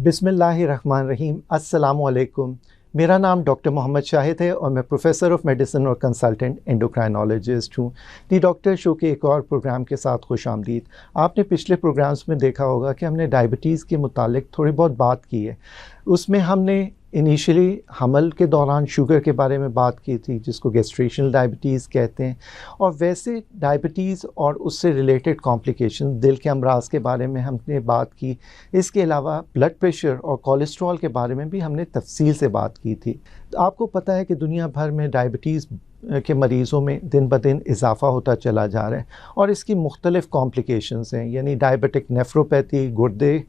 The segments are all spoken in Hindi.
बिस्मिल्लाहिर्रहमानिर्रहीम। अस्सलामुअलैकुम। मेरा नाम डॉक्टर मोहम्मद शाहिद है और मैं प्रोफेसर ऑफ मेडिसिन और कंसल्टेंट एंडोक्राइनोलॉजिस्ट हूँ। दी डॉक्टर शो के एक और प्रोग्राम के साथ खुशामदीद। आपने पिछले प्रोग्राम्स में देखा होगा कि हमने डायबिटीज़ के मुतालिक थोड़ी बहुत बात की है। उसमें हमने इनिशियली हमल के दौरान शुगर के बारे में बात की थी, जिसको गेस्ट्रेशनल डायबिटीज़ कहते हैं, और वैसे डायबिटीज़ और उससे रिलेटेड कॉम्प्लिकेशन, दिल के अमराज के बारे में हमने बात की। इसके अलावा ब्लड प्रेशर और कोलेस्ट्रॉल के बारे में भी हमने तफसील से बात की थी। तो आपको पता है कि दुनिया भर में डायबिटीज़ के मरीज़ों में दिन ब दिन इजाफ़ा होता चला जा रहा है और इसकी मुख्तलिफ़ कॉम्प्लिकेशंस हैं, यानी डायबिटिक नेफ्रोपैथी, गुर्दे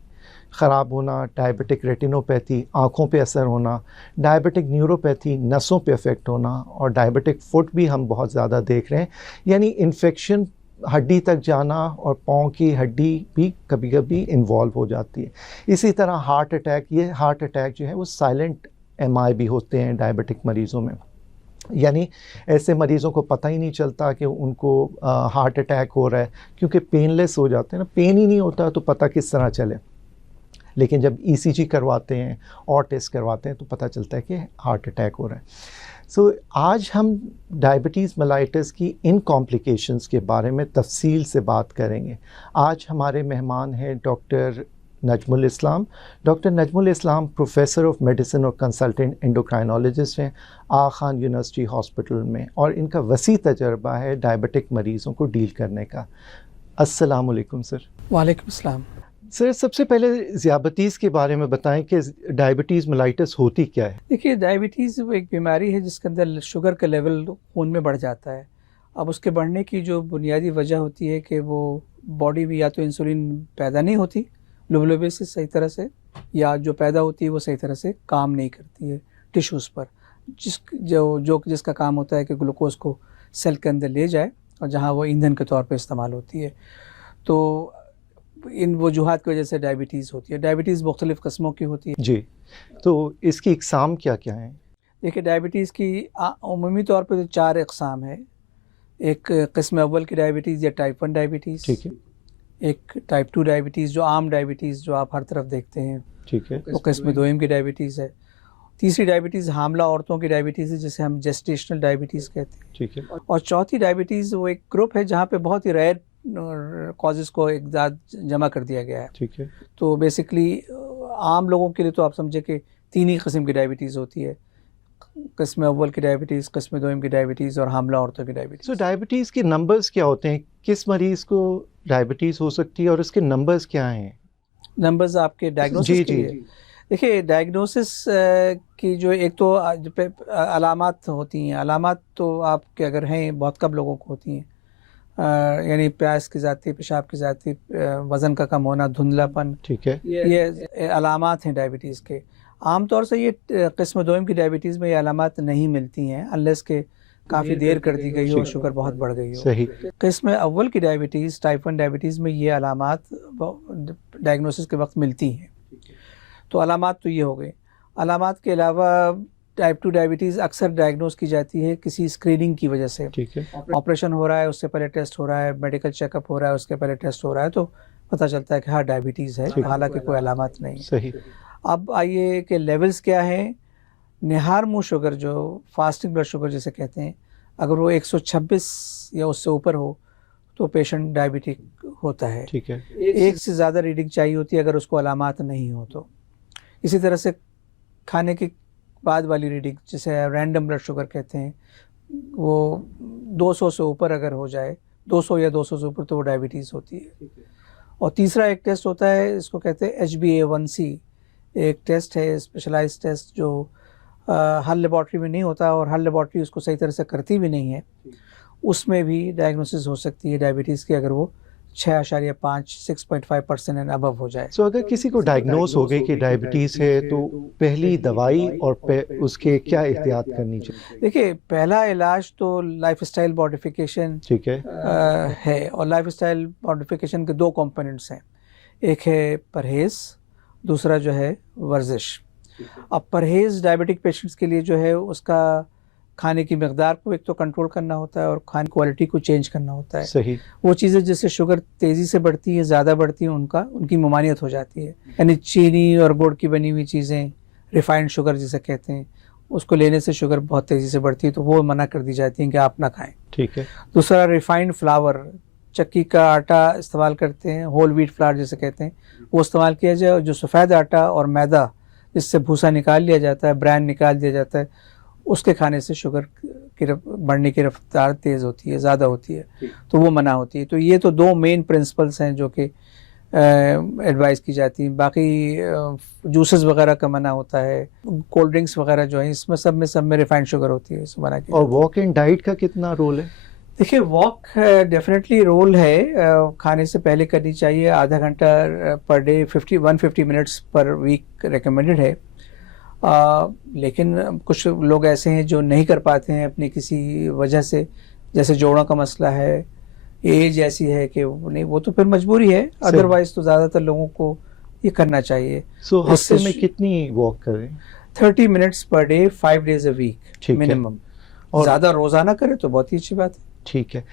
ख़राब होना, डायबिटिक रेटिनोपैथी, आँखों पे असर होना, डायबिटिक न्यूरोपैथी, नसों पे अफेक्ट होना, और डायबिटिक फुट भी हम बहुत ज़्यादा देख रहे हैं, यानी इन्फेक्शन हड्डी तक जाना, और पाँव की हड्डी भी कभी कभी इन्वॉल्व हो जाती है। इसी तरह हार्ट अटैक, ये हार्ट अटैक जो है वो साइलेंट एमआई भी होते हैं डायबिटिक मरीज़ों में, यानी ऐसे मरीज़ों को पता ही नहीं चलता कि उनको हार्ट अटैक हो रहा है, क्योंकि पेनलेस हो जाते हैं ना, पेन ही नहीं होता तो पता किस तरह चले। लेकिन जब ईसीजी करवाते हैं और टेस्ट करवाते हैं तो पता चलता है कि हार्ट अटैक हो रहा है। सो आज हम डायबिटीज़ मेलाइटस की इन कॉम्प्लिकेशंस के बारे में तफसील से बात करेंगे। आज हमारे मेहमान हैं doctor Najmul Islam. Doctor Najmul Islam professor of medicine और कंसल्टेंट एंडोक्राइनोलॉजिस्ट हैं आगा खान यूनिवर्सिटी हॉस्पिटल में, और इनका वसी तजर्बा है डायबिटिक मरीज़ों को डील करने का। अस्सलाम वालेकुम सर। वालेकुम अस्सलाम। सर, सबसे पहले ज़ियाबतीज़ के बारे में बताएं कि डायबिटीज़ मेलाइटस होती क्या है? देखिए, डायबिटीज़ वो एक बीमारी है जिसके अंदर शुगर का लेवल खून में बढ़ जाता है। अब उसके बढ़ने की जो बुनियादी वजह होती है कि वो बॉडी में या तो इंसुलिन पैदा नहीं होती ग्लूकोज सही तरह से, या जो पैदा होती है वो सही तरह से काम नहीं करती है टिश्यूज़ पर, जिसका काम होता है कि ग्लूकोज को सेल के अंदर ले जाए और जहाँ वो ईंधन के तौर पर इस्तेमाल होती है। तो इन वजूहात की वजह से डायबिटीज़ होती है। डायबिटीज़ मुख्तलिफ़ किस्मों की होती है जी, तो इसकी इकसाम क्या क्या हैं? देखिए, डायबिटीज़ की उमूमी तौर पे तो 4 इक़साम है। एक किस्म अव्वल की डायबिटीज़ या टाइप 1 डायबिटीज़, ठीक है। एक टाइप 2 डायबिटीज़ जो आम डायबिटीज़ जो आप हर तरफ देखते हैं, ठीक है। वो किस्म दोम की डायबिटीज़ है। तीसरी डायबिटीज़ हामला औरतों की डायबिटीज़ है, जिसे हम जेस्टेशनल डायबिटीज़ कहते हैं। ठीक है। और चौथी डायबिटीज़ वो एक ग्रुप है जहाँ पे बहुत ही रेयर कॉजेज़ को एक साथ जमा कर दिया गया है। ठीक है। तो बेसिकली आम लोगों के लिए तो आप समझे कि 3 ही किस्म की डायबिटीज़ होती है, किस्म अव्वल की डायबिटीज़, किस्म दोम की डायबिटीज़ और हामला औरतों की डायबिटीज़। सो डायबिटीज़ के नंबर्स क्या होते हैं? किस मरीज़ को डायबिटीज़ हो सकती है और उसके नंबर्स क्या हैं? नंबर्स आपके डायग्नोसिस के लिए? देखिए, डायग्नोसिस की जो एक तो अलामात होती हैं। अलामात तो आपके अगर हैं बहुत कम लोगों को होती हैं, यानी प्यास की ज़्यादती, पेशाब की ज़्यादती, वज़न का कम होना, धुंधलापन, ठीक है। ये अलामात हैं डायबिटीज़ के। आम तौर से ये किस्म दोम की डायबिटीज़ में ये अलामात नहीं मिलती हैं अनलेस के काफ़ी देर कर दी गई हो और शुगर बहुत बढ़ गई हो। सही। किस्म अव्वल की डायबिटीज़, टाइप 1 डायबिटीज़ में ये अलामात डायग्नोसिस के वक्त मिलती हैं। तो अलामात तो ये हो गए। अलामात के अलावा टाइप 2 डायबिटीज़ अक्सर डायग्नोस की जाती है किसी स्क्रीनिंग की वजह से। ठीक है। ऑपरेशन हो रहा है, उससे पहले टेस्ट हो रहा है, मेडिकल चेकअप हो रहा है, उसके पहले टेस्ट हो रहा है, तो पता चलता है कि हाँ डायबिटीज़ है, हालांकि कोई अलामत नहीं है। सही। अब आइए कि लेवल्स क्या हैं। निहार मुँह शुगर, जो फास्टिंग ब्लड शुगर जिसे कहते हैं, अगर वो 126 या उससे ऊपर हो तो पेशेंट डायबिटिक होता है। ठीक है। एक से ज़्यादा रीडिंग चाहिए होती है अगर उसको अलामत नहीं हो तो। इसी तरह से खाने के बाद वाली रीडिंग, जिसे रैंडम ब्लड शुगर कहते हैं, वो 200 से ऊपर अगर हो जाए, 200 या 200 से ऊपर, तो वो डायबिटीज़ होती है। और तीसरा एक टेस्ट होता है, इसको कहते हैं HbA1c। एक टेस्ट है, स्पेशलाइज्ड टेस्ट, जो हर लेबॉर्ट्री में नहीं होता और हर लेबॉर्ट्री उसको सही तरह से करती भी नहीं है। उसमें भी डायग्नोसिस हो सकती है डायबिटीज़ की अगर वो 6.5 6.5% एंड अबव हो जाए। सो अगर किसी को डायग्नोस हो गई कि डायबिटीज़ है तो पहली दवाई और उसके क्या एहतियात करनी चाहिए? देखिए, पहला इलाज तो लाइफस्टाइल मॉडिफिकेशन ठीक है। है, और लाइफस्टाइल मॉडिफिकेशन के 2 कंपोनेंट्स हैं। एक है परहेज़, दूसरा जो है वर्जिश। अब परहेज़ डायबिटिक पेशेंट्स के लिए जो है उसका खाने की मकदार को एक तो कंट्रोल करना होता है और खाने क्वालिटी को चेंज करना होता है। सही। वो चीज़ें जिससे शुगर तेज़ी से बढ़ती है, ज़्यादा बढ़ती है, उनकी ममानियत हो जाती है। यानी चीनी और गुड़ की बनी हुई चीज़ें, रिफाइंड शुगर जिसे कहते हैं, उसको लेने से शुगर बहुत तेज़ी से बढ़ती है, तो वो मना कर दी जाती है कि आप ना खाएं। ठीक है। दूसरा, रिफाइंड फ्लावर, चक्की का आटा इस्तेमाल करते हैं, होल व्हीट फ्लावर जिसे कहते हैं, वो इस्तेमाल किया जाए। और जो सफ़ेद आटा और मैदा जिससे भूसा निकाल लिया जाता है, ब्रांड निकाल दिया जाता है, उसके खाने से शुगर की बढ़ने की रफ्तार तेज़ होती है, ज़्यादा होती है, तो वो मना होती है। तो ये तो दो मेन प्रिंसिपल्स हैं जो कि एडवाइस की जाती हैं। बाकी जूसेस वगैरह का मना होता है, कोल्ड ड्रिंक्स वगैरह जो है इसमें सब में रिफाइंड शुगर होती है, इसमें मना किया। और वॉक एंड डाइट का कितना रोल है? देखिए, वॉक डेफिनेटली रोल है, खाने से पहले करनी चाहिए। आधा घंटा per day 150 minutes per week recommended है। लेकिन कुछ लोग ऐसे हैं जो नहीं कर पाते हैं अपनी किसी वजह से, जैसे जोड़ों का मसला है, एज ऐसी है कि नहीं, वो तो फिर मजबूरी है। अदरवाइज तो ज़्यादातर लोगों को ये करना चाहिए। सो हफ्ते में कितनी वॉक करें? 30 minutes per day 5 days a week minimum. और ज़्यादा रोज़ाना करें तो बहुत ही अच्छी बात है। ठीक है।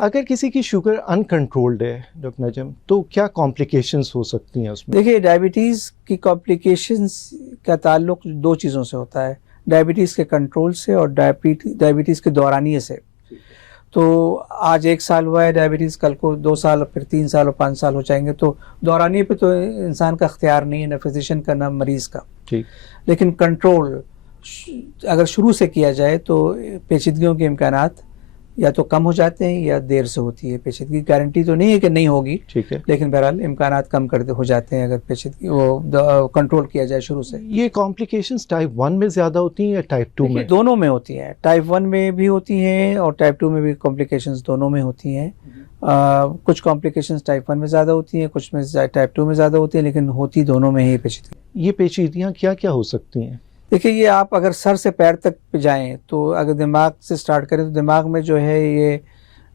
अगर किसी की शुगर अनकंट्रोल्ड है डॉक्टर नजम, तो क्या कॉम्प्लिकेशंस हो सकती हैं उसमें? देखिए, डायबिटीज़ की कॉम्प्लिकेशंस का ताल्लुक दो चीज़ों से होता है, डायबिटीज़ के कंट्रोल से और डायबिटीज़ के दौरानिए से। तो आज 1 साल हुआ है डायबिटीज़, कल को 2 साल, फिर 3 साल और 5 साल हो जाएंगे, तो दौरानिए पे तो इंसान का अख्तियार नहीं है, ना फिजिशियन का ना मरीज़ का। ठीक। लेकिन कंट्रोल अगर शुरू से किया जाए तो पेचीदगियों के इम्कानात या तो कम हो जाते हैं या देर से होती है। पेचीदगी गारंटी तो नहीं है कि नहीं होगी, ठीक है, लेकिन बहरहाल इम्कानात कम हो जाते हैं अगर पेचीदगी वो कंट्रोल किया जाए शुरू से। ये कॉम्प्लिकेशंस टाइप 1 में ज़्यादा होती हैं या टाइप 2 में? दोनों में होती हैं, टाइप 1 में भी होती हैं और टाइप 2 में भी कॉम्प्लिकेशंस दोनों में होती हैं। कुछ कॉम्प्लिकेशंस टाइप 1 में ज़्यादा होती हैं, कुछ में टाइप 2 में ज़्यादा होती हैं, लेकिन होती दोनों में ही पेचीदगी। ये पेचीदगियाँ क्या क्या हो सकती हैं? देखिए, ये आप अगर सर से पैर तक जाएं तो अगर दिमाग से स्टार्ट करें तो दिमाग में जो है ये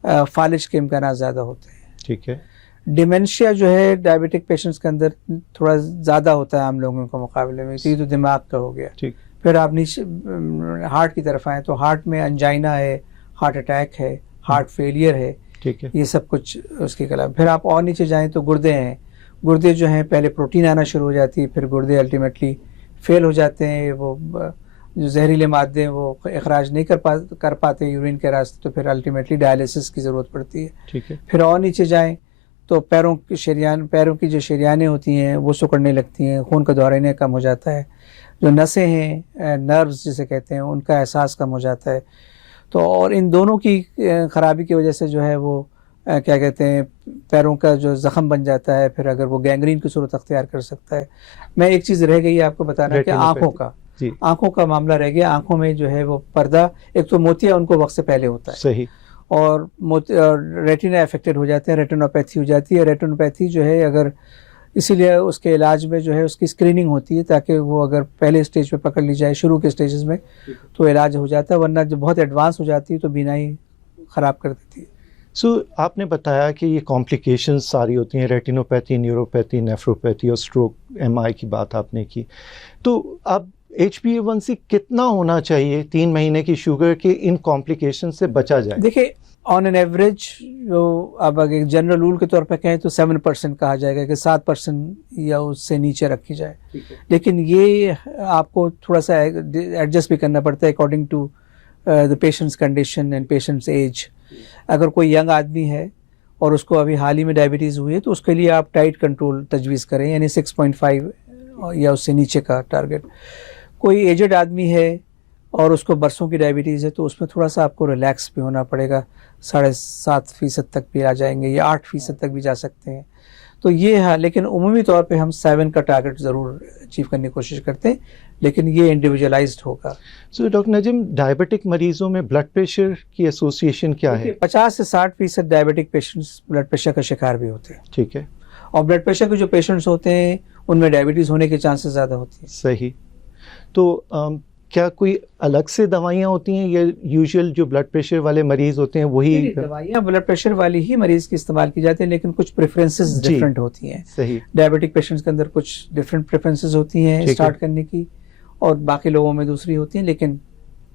फालिज के इम्कान ज़्यादा होते हैं। ठीक है। डिमेंशिया जो है डायबिटिक पेशेंट्स के अंदर थोड़ा ज़्यादा होता है आम लोगों के मुकाबले में, ये तो दिमाग का हो गया। ठीक। फिर आप नीचे हार्ट की तरफ आएँ तो हार्ट में अंजाइना है, हार्ट अटैक है, हार्ट फेलियर है, ठीक है, ये सब कुछ उसके खिलाफ। फिर आप और नीचे जाएँ तो गुर्दे हैं, गुर्दे जो हैं पहले प्रोटीन आना शुरू हो जाती है, फिर गुर्दे अल्टीमेटली फेल हो जाते हैं, वो जो जहरीले मादे वो अखराज नहीं कर पाते यूरिन के रास्ते, तो फिर अल्टीमेटली डायलिसिस की ज़रूरत पड़ती है। ठीक है। फिर और नीचे जाएं तो पैरों की जो शरियानें होती हैं वो सिकुड़ने लगती हैं, खून का दौरान कम हो जाता है, जो नसें हैं, नर्व्स जिसे कहते हैं, उनका एहसास कम हो जाता है। तो और इन दोनों की ख़राबी की वजह से जो है वो क्या कहते हैं, पैरों का जो ज़ख़म बन जाता है, फिर अगर वो गैंग्रीन की सूरत अख्तियार कर सकता है। मैं एक चीज़ रह गई आपको बताना कि आँखों का मामला रह गया। आँखों में जो है वो पर्दा, एक तो मोतिया उनको वक्त से पहले होता है, सही, और रेटिना अफेक्टेड हो जाते हैं, रेटिनोपैथी हो जाती है। रेटिनोपैथी जो है अगर, इसीलिए उसके इलाज में जो है उसकी स्क्रीनिंग होती है ताकि वो अगर पहले स्टेज पे पकड़ ली जाए, शुरू के स्टेजेस में, तो इलाज हो जाता है, वरना जब बहुत एडवांस हो जाती है तो बीनाई ख़राब कर देती है। आपने बताया कि ये कॉम्प्लिकेशंस सारी होती हैं, रेटिनोपैथी, न्यूरोपैथी, नेफ्रोपैथी और स्ट्रोक, एमआई की बात आपने की। तो अब HbA1c कितना होना चाहिए 3 महीने की शुगर के इन कॉम्प्लिकेशन से बचा जाए? देखिए, ऑन एन एवरेज जो अब अगर जनरल रूल के तौर पे कहें तो 7% कहा जाएगा कि 7% या उससे नीचे रखी जाए। लेकिन ये आपको थोड़ा सा एडजस्ट भी करना पड़ता है according to the patient's condition and patient's age. अगर कोई यंग आदमी है और उसको अभी हाल ही में डायबिटीज़ हुई है तो उसके लिए आप डाइट कंट्रोल तजवीज़ करें, यानी 6.5 या उससे नीचे का टारगेट। कोई एजड आदमी है और उसको बरसों की डायबिटीज़ है तो उसमें थोड़ा सा आपको रिलैक्स भी होना पड़ेगा, 7.5% तक भी आ जाएंगे या 8% तक भी जा सकते हैं। तो ये है, लेकिन उमूमी तौर पे हम 7 का टारगेट ज़रूर अचीव करने की कोशिश करते हैं, लेकिन ये इंडिविजुअलाइज्ड होगा। सो डॉक्टर नजीम, डायबिटिक मरीजों में ब्लड प्रेशर की एसोसिएशन क्या है? 50 से 60% डायबिटिक पेशेंट्स ब्लड प्रेशर का शिकार भी होते हैं। ठीक है। और ब्लड प्रेशर के जो पेशेंट्स होते हैं उनमें डायबिटीज़ होने के चांसेस ज़्यादा होती हैं। सही। तो क्या कोई अलग से दवाइयाँ होती हैं या यूजुअल जो ब्लड प्रेशर वाले मरीज होते हैं वही? दवाइयाँ ब्लड प्रेशर वाली ही मरीज की इस्तेमाल की जाती है, लेकिन कुछ प्रेफरेंसेस डिफरेंट होती हैं। सही। डायबिटिक पेशेंट्स के अंदर कुछ डिफरेंट प्रेफरेंसेस होती हैं स्टार्ट करने की, और बाकी लोगों में दूसरी होती हैं, लेकिन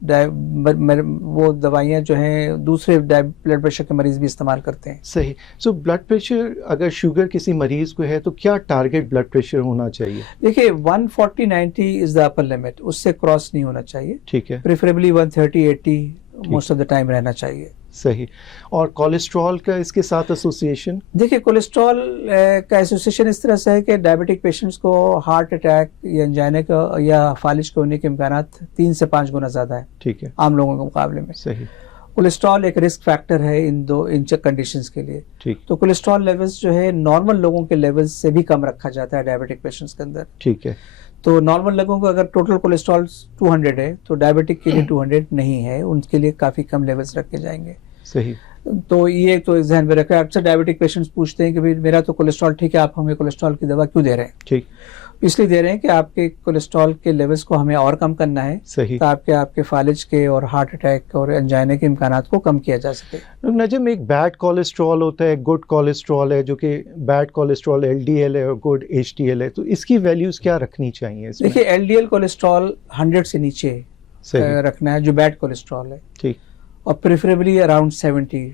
वो दवाइयाँ जो हैं दूसरे ब्लड प्रेशर के मरीज़ भी इस्तेमाल करते हैं। सही। सो ब्लड प्रेशर, अगर शुगर किसी मरीज़ को है तो क्या टारगेट ब्लड प्रेशर होना चाहिए? देखिए 140/90 इज़ द अपर लिमिट, उससे क्रॉस नहीं होना चाहिए। ठीक है। Preferably 130/80 most of the time रहना चाहिए। सही। और कोलेस्ट्रॉल का इसके साथ एसोसिएशन? देखिए कोलेस्ट्रॉल का एसोसिएशन इस तरह से है कि डायबिटिक पेशेंट्स को हार्ट अटैक या एंजाइना का या फालिज के होने के इम्कानात 3 से 5 गुना ज़्यादा है। ठीक है। आम लोगों के मुकाबले में। सही। कोलेस्ट्रॉल एक रिस्क फैक्टर है इन कंडीशंस के लिए। ठीक। तो कोलेस्ट्रॉल लेवल्स जो है नॉर्मल लोगों के लेवल्स से भी कम रखा जाता है डायबिटिक पेशेंट्स के अंदर। ठीक है। तो नॉर्मल लोगों को अगर टोटल कोलेस्ट्रॉल 200 है तो डायबिटिक के लिए 200 नहीं है, उनके लिए काफ़ी कम लेवल्स रखे जाएंगे। सही। तो ये तो ध्यान में रखा है। अक्सर डायबिटिक पेशेंट्स पूछते हैं कि भाई मेरा तो कोलेस्ट्रॉल ठीक है, आप हमें कोलेस्ट्रॉल की दवा क्यों दे रहे हैं? ठीक। इसलिए दे रहे हैं कि आपके कोलेस्ट्रॉल के लेवल्स को हमें और कम करना है। सही। तो आपके फालिज के और हार्ट अटैक और एंजाइना के इम्कानात को कम किया जा सके। नजम, एक बैड कोलेस्ट्रॉल होता है, गुड कोलेस्ट्रॉल है, जो कि बैड कोलेस्ट्रॉल एलडीएल है और गुड एचडीएल है, तो इसकी वैल्यूज क्या रखनी चाहिए इसमें? देखिए एलडीएल कोलेस्ट्रॉल 100 से नीचे रखना है जो बैड कोलेस्ट्रॉल है। ठीक। और प्रेफरेबली अराउंड 70।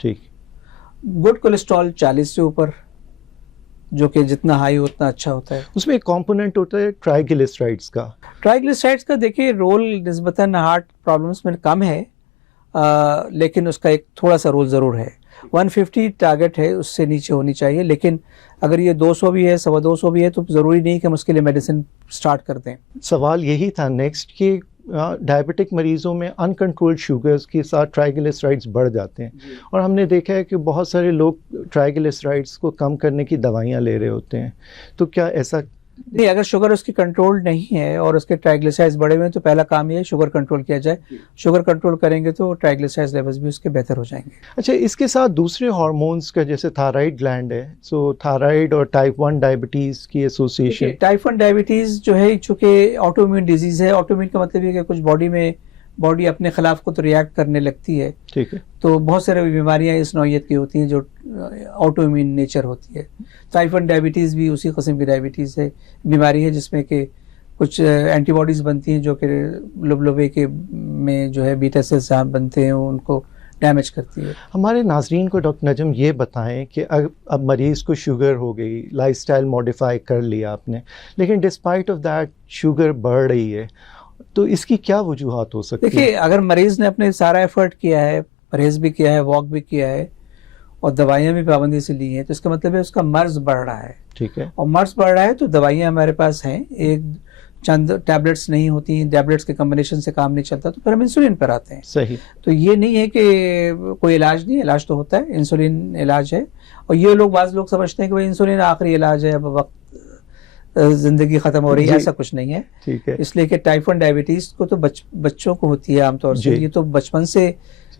ठीक। गुड कोलेस्ट्रॉल 40 से ऊपर, जो कि जितना हाई उतना अच्छा होता है। उसमें एक कंपोनेंट होता है ट्राइग्लिसराइड्स का। ट्राइग्लिसराइड्स का देखिए रोल निस्बतन हार्ट प्रॉब्लम्स में कम है, लेकिन उसका एक थोड़ा सा रोल ज़रूर है। 150 टारगेट है, उससे नीचे होनी चाहिए, लेकिन अगर ये 200 भी है, 250 भी है, तो ज़रूरी नहीं कि हम उसके लिए मेडिसिन स्टार्ट कर दें। सवाल यही था नेक्स्ट कि डायबिटिक मरीज़ों में अनकंट्रोल्ड शुगर्स के साथ ट्राइग्लिसराइड्स बढ़ जाते हैं, और हमने देखा है कि बहुत सारे लोग ट्राइग्लिसराइड्स को कम करने की दवाइयाँ ले रहे होते हैं। तो क्या ऐसा नहीं, अगर शुगर उसकी कंट्रोल नहीं है और उसके ट्राइग्लिसराइड्स बढ़े हुए हैं तो पहला काम ये है शुगर कंट्रोल किया जाए। शुगर कंट्रोल करेंगे तो ट्राइग्लिसराइड्स लेवल्स भी उसके बेहतर हो जाएंगे। अच्छा, इसके साथ दूसरे हार्मोन्स का, जैसे थायराइड ग्लैंड है, सो थायराइड और टाइप 1 डायबिटीज़ की एसोसिएशन? टाइप 1 डायबिटीज़ जो है चूँकि ऑटोइम्यून डिजीज़ है। ऑटोइम्यून का मतलब ये कि कुछ बॉडी अपने खिलाफ को तो रिएक्ट करने लगती है। ठीक है। तो बहुत सारी बीमारियां इस नौइयत की होती हैं जो ऑटोइम्यून नेचर होती है। टाइप 1 डायबिटीज़ भी उसी किस्म की डायबिटीज़ है, बीमारी है जिसमें कि कुछ एंटीबॉडीज़ बनती हैं जो कि लुबलुबे के में जो है बीटा सेल्स जहाँ बनते हैं उनको डैमेज करती है। हमारे नाजरीन को डॉक्टर नजम ये बताएं कि अब मरीज़ को शुगर हो गई, लाइफस्टाइल मॉडिफाई कर लिया आपने, लेकिन डिस्पाइट ऑफ दैट शुगर बढ़ रही है, तो इसकी क्या वजूहात हो सकती है? देखिए अगर मरीज़ ने अपने सारा एफर्ट किया है, परहेज़ भी किया है, वॉक भी किया है और दवाइयाँ भी पाबंदी से ली हैं, तो इसका मतलब है उसका मर्ज़ बढ़ रहा है। ठीक है। और मर्ज़ बढ़ रहा है तो दवाइयाँ हमारे पास हैं, एक चंद टैबलेट्स नहीं होती, टैबलेट्स के कम्बिनेशन से काम नहीं चलता, तो फिर हम इंसुलिन पर आते हैं। सही। तो ये नहीं है कि कोई इलाज नहीं, इलाज तो होता है, इंसुलिन इलाज है। और ये बाज़ लोग समझते हैं कि भाई इंसुलिन आखिरी इलाज है, अब वक्त जिंदगी खत्म हो रही है, ऐसा कुछ नहीं है। ठीक है। इसलिए कि टाइप 1 डायबिटीज को तो बच्चों को होती है आमतौर से, ये तो बचपन से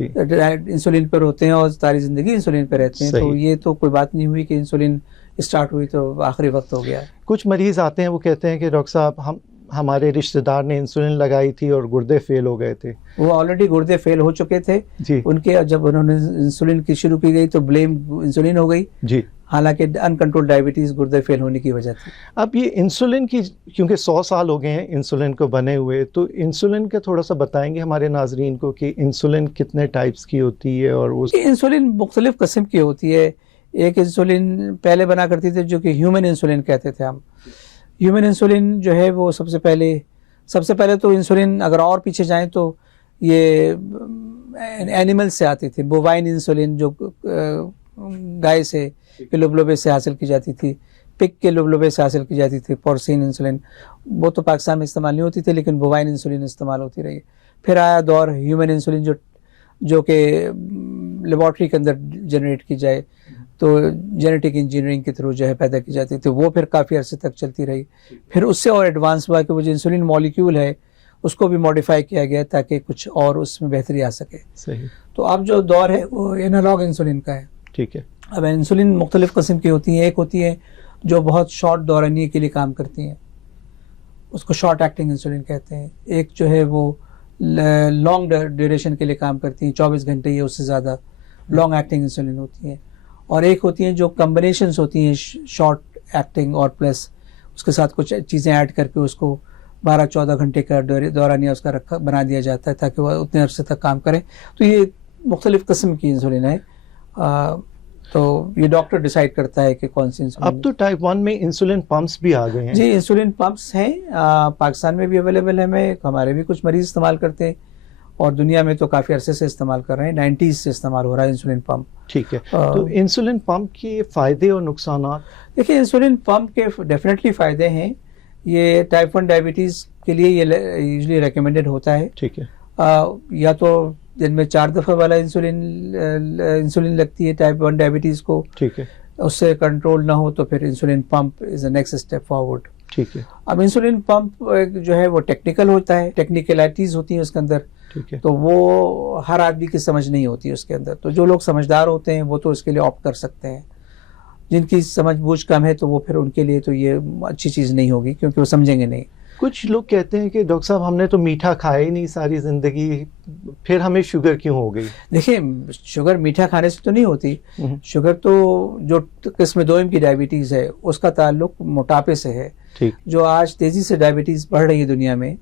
इंसुलिन पर होते हैं और सारी जिंदगी इंसुलिन पर रहते हैं। तो ये तो कोई बात नहीं हुई कि इंसुलिन स्टार्ट हुई तो आखिरी वक्त हो गया। कुछ मरीज आते हैं, वो कहते हैं कि डॉक्टर साहब हमारे रिश्तेदार ने इंसुलिन लगाई थी और गुर्दे फेल हो गए थे। वो ऑलरेडी गुर्दे फेल हो चुके थे जी। उनके जब उन्होंने इंसुलिन की शुरू की गई तो ब्लेम इंसुलिन हो गई जी, हालांकि अनकंट्रोल्ड डायबिटीज गुर्दे फेल होने की वजह थी। अब ये इंसुलिन की, क्योंकि 100 साल हो गए हैं इंसुलिन को बने हुए, तो इंसुलिन का थोड़ा सा बताएंगे हमारे नाजरीन को कि इंसुलिन कितने टाइप्स की होती है? और वो इंसुलिन मुख्तलिफ किस्म की होती है। एक इंसुलिन पहले बना करती थी जो कि ह्यूमन इंसुलिन कहते थे हम। ह्यूमन इंसुलिन जो है वो सबसे पहले तो इंसुलिन अगर और पीछे जाएं तो ये एनिमल से आती थी। बोवाइन इंसुलिन जो गाय से के लुबलुबे से हासिल की जाती थी, पिग के लुबलुबे से हासिल की जाती थी। पोर्सिन इंसुलिन वो तो पाकिस्तान में इस्तेमाल नहीं होती थी, लेकिन बोवाइन इंसुलिन इस्तेमाल होती रही। फिर आया दौर ह्यूमन इंसुलिन जो कि लेबॉर्ट्री के अंदर जनरेट की जाए, तो जेनेटिक इंजीनियरिंग के थ्रू जो है पैदा की जाती थी। वो फिर काफ़ी अरसे तक चलती रही। फिर उससे और एडवांस हुआ कि वो जो इंसुलिन मॉलिक्यूल है उसको भी मॉडिफाई किया गया ताकि कुछ और उसमें बेहतरी आ सके। सही। तो अब जो दौर है वो एनालॉग इंसुलिन का है। ठीक है। अब इंसुलिन मुख्तलिफ किस्म की होती हैं। एक होती है जो बहुत शॉर्ट दौरानिये के लिए काम करती हैं, उसको शॉर्ट एक्टिंग इंसुलिन कहते हैं। एक जो है वो लॉन्ग ड्यूरेशन के लिए काम करती हैं, 24 घंटे या उससे ज़्यादा लॉन्ग एक्टिंग इंसुलिन होती हैं। और एक होती हैं जो कम्बिनेशंस होती हैं शॉर्ट एक्टिंग और प्लस उसके साथ कुछ चीज़ें ऐड करके उसको 12-14 घंटे का दौरानिया उसका रखा बना दिया जाता है ताकि वह उतने अरसे तक काम करे। तो ये मुख्तलिफ किस्म की इंसुलिन है, तो ये डॉक्टर डिसाइड करता है कि कौन सी इंसुलिन। अब तो टाइप 1 में इंसुलिन पंप्स भी आ गए हैं। जी, इंसुलिन पंप्स हैं, पाकिस्तान में भी अवेलेबल है, हमारे भी कुछ मरीज इस्तेमाल करते हैं और दुनिया में तो काफ़ी अरसे से इस्तेमाल कर रहे हैं, 90s से इस्तेमाल हो रहा है इंसुलिन पंप। ठीक है, तो इंसुलिन पंप के फ़ायदे और नुकसान? देखिए, इंसुलिन पंप के डेफिनेटली फ़ायदे हैं। ये टाइप 1 डायबिटीज़ के लिए ये यूजली रिकमेंडेड होता है। ठीक है, या तो दिन में 4 दफ़ा वाला इंसुलिन लगती है टाइप 1 डायबिटीज़ को। ठीक है, उससे कंट्रोल ना हो तो फिर insulin pump is the next step forward. ठीक है। अब इंसुलिन पंप जो है वो टेक्निकल होता है, टेक्निकलिटीज़ होती हैं उसके अंदर। ठीक है, तो वो हर आदमी की समझ नहीं होती है उसके अंदर। तो जो लोग समझदार होते हैं वो तो इसके लिए ऑप्ट कर सकते हैं, जिनकी समझ बूझ कम है तो वो फिर उनके लिए तो ये अच्छी चीज़ नहीं होगी, क्योंकि वो समझेंगे नहीं। कुछ लोग कहते हैं कि डॉक्टर साहब हमने तो मीठा खाया ही नहीं सारी ज़िंदगी, फिर हमें शुगर क्यों हो गई? देखिए, शुगर मीठा खाने से तो नहीं होती। शुगर तो जो किस्म 2M की डायबिटीज़ है उसका ताल्लुक मोटापे से है। ठीक। जो आज तेज़ी से डायबिटीज़ बढ़ रही है दुनिया में,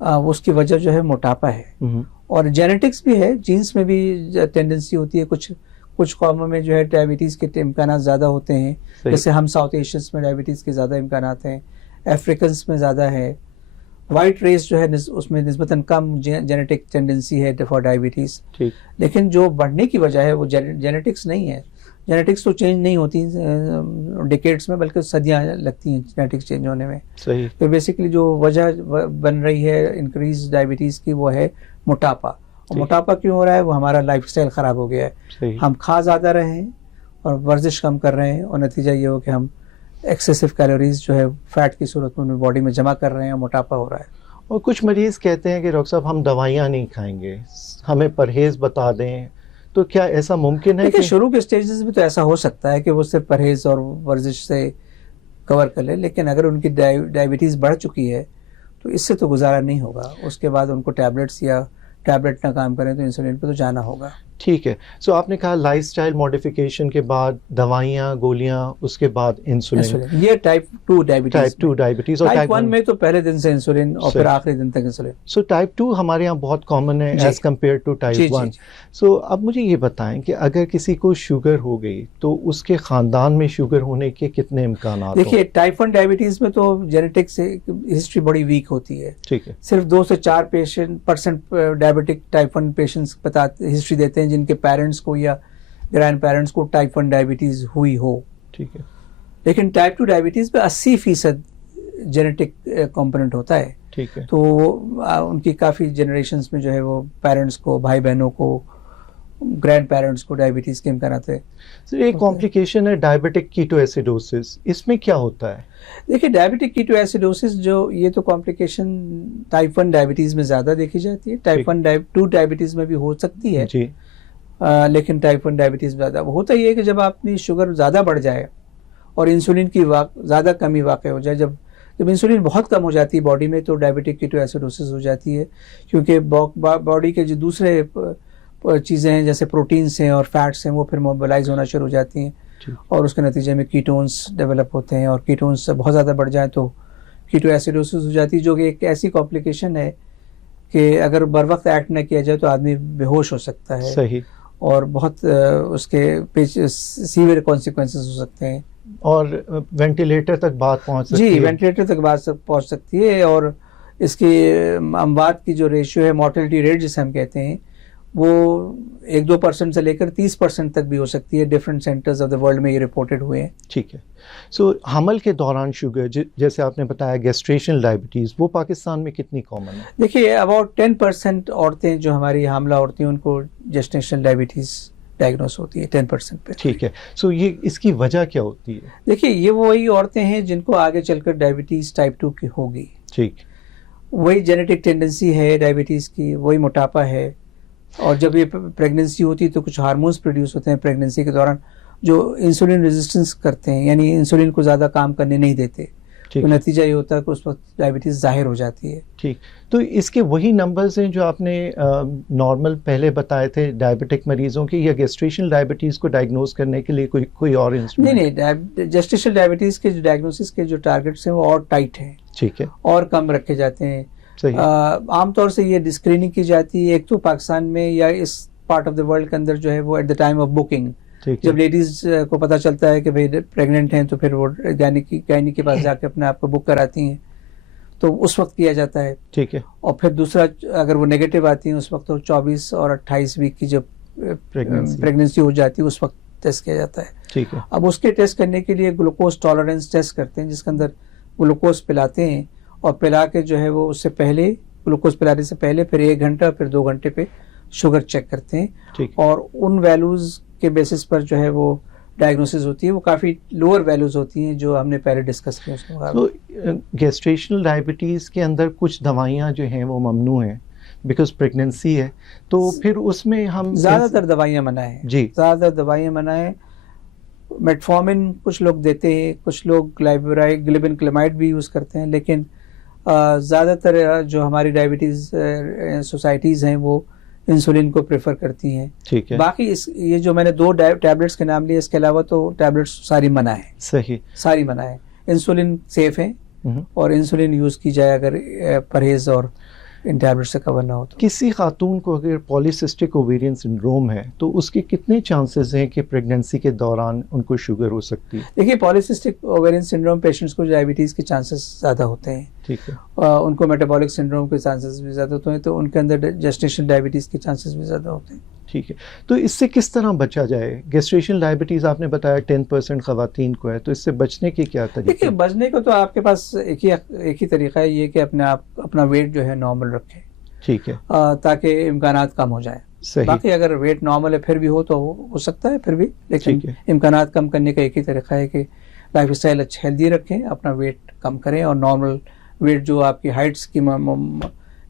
उसकी वजह जो है मोटापा है। और जेनेटिक्स भी है, जीन्स में भी टेंडेंसी होती है। कुछ कौमों में जो है डायबिटीज़ के इम्कान ज़्यादा होते हैं, जैसे हम साउथ एशियंस में डायबिटीज़ के ज़्यादा इम्कान हैं, अफ्रीकन्स में ज़्यादा है। वाइट रेस जो है उसमें निस्बतन कम जेनेटिक टेंडेंसी है फॉर डायबिटीज़। लेकिन जो बढ़ने की वजह है वो जेनेटिक्स नहीं है। जेनेटिक्स तो चेंज नहीं होती डिकेड्स में, बल्कि सदियां लगती हैं जेनेटिक्स चेंज होने में। सही। तो बेसिकली जो वजह बन रही है इंक्रीज डायबिटीज़ की वो है मोटापा। और मोटापा क्यों हो रहा है? वो हमारा लाइफस्टाइल ख़राब हो गया है। हम खा ज़्यादा रहे हैं और वर्जिश कम कर रहे हैं, और नतीजा ये हो कि हम एक्सेसिव कैलोरीज जो है फैट की सूरत में बॉडी में जमा कर रहे हैं और मोटापा हो रहा है। और कुछ मरीज़ कहते हैं कि डॉक्टर साहब हम दवाइयाँ नहीं खाएंगे, हमें परहेज़ बता दें, तो क्या ऐसा मुमकिन है? कि शुरू के स्टेजेस में तो ऐसा हो सकता है कि वो सिर्फ परहेज़ और वर्जिश से कवर कर ले, लेकिन अगर उनकी डायबिटीज़ बढ़ चुकी है तो इससे तो गुजारा नहीं होगा। उसके बाद उनको टैबलेट ना काम करें तो इंसुलिन पे तो जाना होगा। ठीक है। सो आपने कहा लाइफस्टाइल मॉडिफिकेशन के बाद दवाइयाँ, गोलियाँ, उसके बाद इंसुलिन। ये टाइप 2 डायबिटीज़। और टाइप 1 में तो पहले दिन से इंसुलिन और फिर आखिरी दिन तक इंसुलिन। सो टाइप 2 हमारे यहाँ बहुत कॉमन है एज कम्पेयर टू टाइप 1। सो अब मुझे ये बताएं कि अगर किसी को शुगर हो गई तो उसके ख़ानदान में शुगर होने के कितने इम्कान? देखिए, टाइप 1 डायबिटीज़ में तो जेनेटिक से हिस्ट्री बड़ी वीक होती है। ठीक है। सिर्फ 2 से 4% डायबिटिक टाइप 1 पेशेंट्स हिस्ट्री देते हैं जिनके पेरेंट्स को या ग्रैंड पेरेंट्स को टाइप 1 डायबिटीज़ हुई हो। ठीक है। लेकिन टाइप 2 डायबिटीज़ में 80% जेनेटिक कंपोनेंट होता है। ठीक है। तो उनकी काफ़ी जनरेशन्स में जो है वो पेरेंट्स को, भाई बहनों को, ग्रैंड पेरेंट्स को डायबिटीज़ के इम्कान आते हैं। एक कॉम्प्लिकेशन है डायबिटिक कीटोएसिडोसिस, इसमें क्या होता है? देखिए, डायबिटिक कीटोएसिडोसिस जो ये तो कॉम्प्लिकेशन टाइप 1 डायबिटीज़ में ज़्यादा देखी जाती है। टाइप 1 2 डायबिटीज़ में भी हो सकती है जी। लेकिन टाइप 1 डायबिटीज़ ज़्यादा होता ही है कि जब आपकी शुगर ज़्यादा बढ़ जाए और इंसुलिन की ज़्यादा कमी वाक़ हो जाए। जब इंसुलिन बहुत कम हो जाती है बॉडी में तो डायबिटिक कीटोएसिडोसिस हो जाती है, क्योंकि बॉडी के जो दूसरे चीज़ें हैं जैसे प्रोटीन्स हैं और फैट्स हैं वो फिर मोबिलाइज होना शुरू हो जाती हैं और उसके नतीजे में कीटोन्स डेवलप होते हैं, और कीटोन्स बहुत ज़्यादा बढ़ जाए तो कीटोएसिडोसिस हो जाती है, जो कि एक ऐसी कॉम्प्लिकेशन है कि अगर बर वक्त एक्ट न किया जाए तो आदमी बेहोश हो सकता है। सही। और बहुत उसके सीवियर कॉन्सिक्वेंसेस हो सकते हैं और वेंटिलेटर तक बात पहुंच सकती है। जी, वेंटिलेटर तक बात पहुंच सकती है। और इसकी अमवात की जो रेशियो है, मॉर्टेलिटी रेट जिसे हम कहते हैं, वो 1-2% से लेकर 30% तक भी हो सकती है। Different centres of the world में ये रिपोर्टेड हुए हैं। ठीक है। सो हमल के दौरान शुगर, जैसे आपने बताया गेस्टेशनल डायबिटीज़, वो पाकिस्तान में कितनी कॉमन है? देखिए, अबाउट 10% औरतें जो हमारी हामला औरतें उनको गेस्टेशनल डायबिटीज़ डायग्नोस होती है 10% पे। ठीक है। सो ये इसकी वजह क्या होती है? देखिए, ये वही औरतें हैं जिनको आगे चलकर डायबिटीज़ टाइप 2 की होगी। ठीक। वही जेनेटिक टेंडेंसी है डायबिटीज़ की, वही मोटापा है। और जब ये प्रेगनेंसी होती है तो कुछ हार्मोन्स प्रोड्यूस होते हैं प्रेगनेंसी के दौरान जो इंसुलिन रेजिस्टेंस करते हैं, यानी इंसुलिन को ज़्यादा काम करने नहीं देते। तो नतीजा ये होता है कि उस वक्त डायबिटीज़ जाहिर हो जाती है। ठीक। तो इसके वही नंबर्स हैं जो आपने नॉर्मल पहले बताए थे डायबिटिक मरीजों के, या गेस्टेशनल डायबिटीज़ को डायग्नोज करने के लिए कोई और इंस्ट्रूमेंट? नहीं, गेस्टेशनल डायबिटीज़ के जो डायग्नोसिस के जो टारगेट्स हैं वो और टाइट हैं। ठीक है, और कम रखे जाते हैं। सही है। आमतौर से ये स्क्रीनिंग की जाती है, एक तो पाकिस्तान में या इस पार्ट ऑफ द वर्ल्ड के अंदर जो है वो at the time of booking, ठीक जब है, लेडीज को पता चलता है कि भाई प्रेग्नेंट हैं तो फिर वो गायनी के पास जाके अपने आप को बुक कराती हैं, तो उस वक्त किया जाता है। ठीक है, और फिर दूसरा, अगर वो नेगेटिव आती है उस वक्त तो 24 और 28 वीक की जब प्रेगनेंसी हो जाती है उस वक्त टेस्ट किया जाता है। ठीक है, अब उसके टेस्ट करने के लिए ग्लूकोज टॉलरेंस टेस्ट करते हैं, जिसके अंदर ग्लूकोज पिलाते हैं और पिला के जो है वो उससे पहले, ग्लूकोज पिलाने से पहले फिर 1 घंटा फिर 2 घंटे पे शुगर चेक करते हैं, ठीक है। और उन वैल्यूज के बेसिस पर जो है वो डायग्नोसिस होती है। वो काफ़ी लोअर वैल्यूज होती हैं जो हमने पहले डिस्कस किया उसके बाद। तो गेस्टेशनल डायबिटीज़ के अंदर कुछ दवाइयाँ जो हैं वो ममनू हैं बिकॉज प्रेगनेंसी है, तो फिर उसमें हम ज़्यादातर दवाइयाँ मना है जी, ज़्यादातर दवाइयाँ मना है। मेटफॉर्मिन कुछ लोग देते हैं, कुछ लोग ग्लिबिन-क्लेमाइड भी यूज़ करते हैं, लेकिन ज़्यादातर जो हमारी डायबिटीज़ सोसाइटीज़ हैं वो इंसुलिन को प्रेफर करती हैं। ठीक है, बाकी ये जो मैंने 2 टैबलेट्स के नाम लिए, इसके अलावा तो टैबलेट्स सारी मना है, सही, सारी मना है। इंसुलिन सेफ है और इंसुलिन यूज़ की जाए अगर परहेज और इन टैबलेट से कवर ना हो तो। किसी खातून को अगर पॉलीसिस्टिक ओवेरियन सिंड्रोम है तो उसके कितने चांसेस हैं कि प्रेगनेंसी के दौरान उनको शुगर हो सकती है? देखिए, पॉलीसिस्टिक ओवेरियन सिंड्रोम पेशेंट्स को डायबिटीज़ के चांसेस ज़्यादा होते हैं। ठीक है, उनको मेटाबॉलिक सिंड्रोम के चांसेस भी ज़्यादा होते हैं, तो उनके अंदर जेस्टेशनल डायबिटीज़ के चांसेस भी ज़्यादा होते हैं। ठीक है। तो इससे किस तरह बचा जाए? गेस्टेशनल डायबिटीज़ आपने बताया 10% ख़वातीन को है, तो इससे बचने के क्या तरीके? देखिए, बचने को तो आपके पास एक ही तरीका है, ये कि अपना वेट जो है नॉर्मल रखें, ठीक है, ताकि इम्कानात कम हो जाए। सही, बाकी अगर वेट नॉर्मल है फिर भी हो तो हो सकता है फिर भी, लेकिन ठीक है, इम्कानात कम करने का एक ही तरीका है कि लाइफ स्टाइल अच्छा हेल्दी रखें, अपना वेट कम करें और नॉर्मल वेट जो आपकी हाइट्स की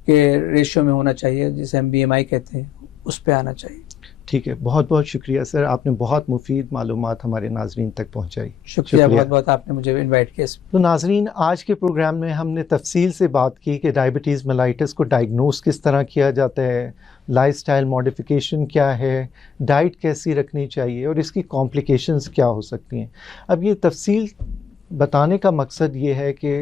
के रेशियो में होना चाहिए, जिसे हम BMI कहते हैं, उस पर आना चाहिए। ठीक है। बहुत बहुत शुक्रिया सर, आपने बहुत मुफीद मालूमात हमारे नाजरीन तक पहुँचाई। शुक्रिया बहुत बहुत, आपने मुझे इन्वाइट किया। तो नाजरीन, आज के प्रोग्राम में हमने तफसील से बात की कि डायबिटीज़ मेलाइटिस को डायग्नोस किस तरह किया जाता है, लाइफस्टाइल मॉडिफिकेशन क्या है, डाइट कैसी रखनी चाहिए और इसकी कॉम्प्लिकेशंस क्या हो सकती हैं। अब ये तफसील बताने का मकसद ये है कि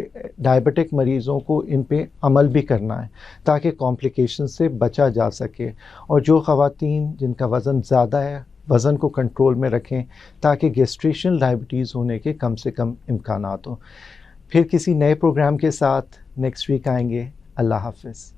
डायबिटिक मरीज़ों को इन पे अमल भी करना है ताकि कॉम्प्लिकेशन से बचा जा सके, और जो ख़वातीन जिनका वज़न ज़्यादा है वज़न को कंट्रोल में रखें ताकि गेस्टेशनल डायबिटीज़ होने के कम से कम इम्कानात हों। फिर किसी नए प्रोग्राम के साथ नेक्स्ट वीक आएंगे। अल्लाह हाफ़िज़।